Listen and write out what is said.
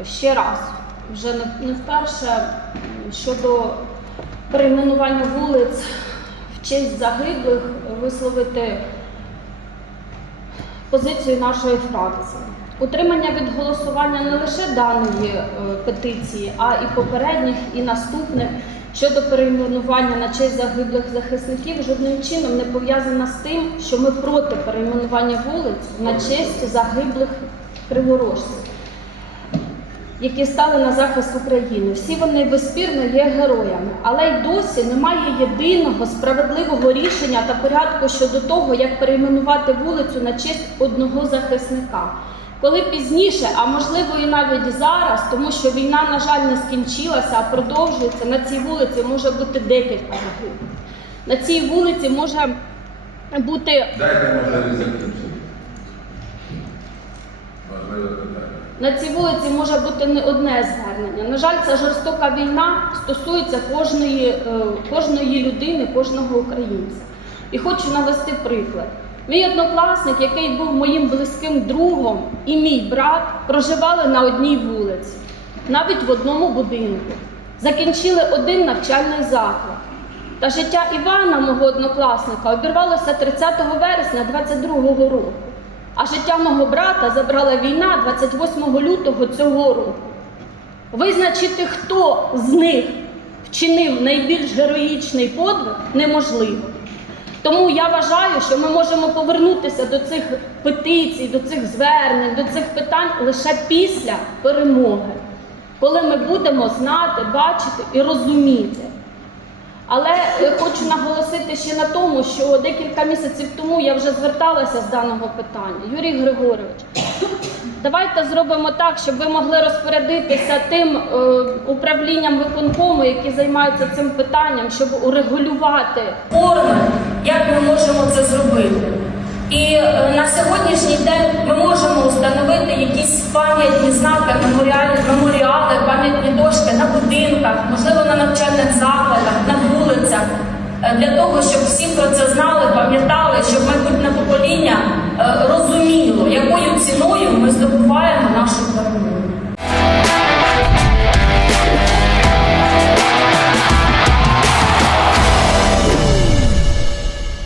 е, ще раз, вже не, вперше щодо перейменування вулиць в честь загиблих висловити позицію нашої фракції. Утримання від голосування не лише даної е, петиції, а і попередніх, і наступних щодо перейменування на честь загиблих захисників жодним чином не пов'язана з тим, що ми проти перейменування вулиць на честь загиблих криворожців, які стали на захист України. Всі вони безспірно є героями, але й досі немає єдиного справедливого рішення та порядку щодо того, як перейменувати вулицю на честь одного захисника. Коли пізніше, а можливо і навіть зараз, тому що війна, на жаль, не скінчилася, а продовжується, на цій вулиці може бути декілька загиблих. На цій вулиці може бути Дайте можливість закінчити. На цій вулиці може бути не одне звернення. На жаль, ця жорстока війна стосується кожної, е, кожної людини, кожного українця. І хочу навести приклад. Мій однокласник, який був моїм близьким другом, і мій брат проживали на одній вулиці, навіть в одному будинку. Закінчили один навчальний заклад. Та життя Івана, мого однокласника, обірвалося 30 вересня 22-го року. А життя мого брата забрала війна 28 лютого цього року. Визначити, хто з них вчинив найбільш героїчний подвиг, неможливо. Тому я вважаю, що ми можемо повернутися до цих петицій, до цих звернень, до цих питань лише після перемоги, коли ми будемо знати, бачити і розуміти. Але е, хочу наголосити ще на тому, що декілька місяців тому я вже зверталася з даного питання. Юрій Григорович, давайте зробимо так, щоб ви могли розпорядитися тим е, управлінням виконкому, які займаються цим питанням, щоб урегулювати форми, як ми можемо це зробити. І е, на сьогоднішній день ми пам'ятали, щоб майбутнє покоління е, розуміло, якою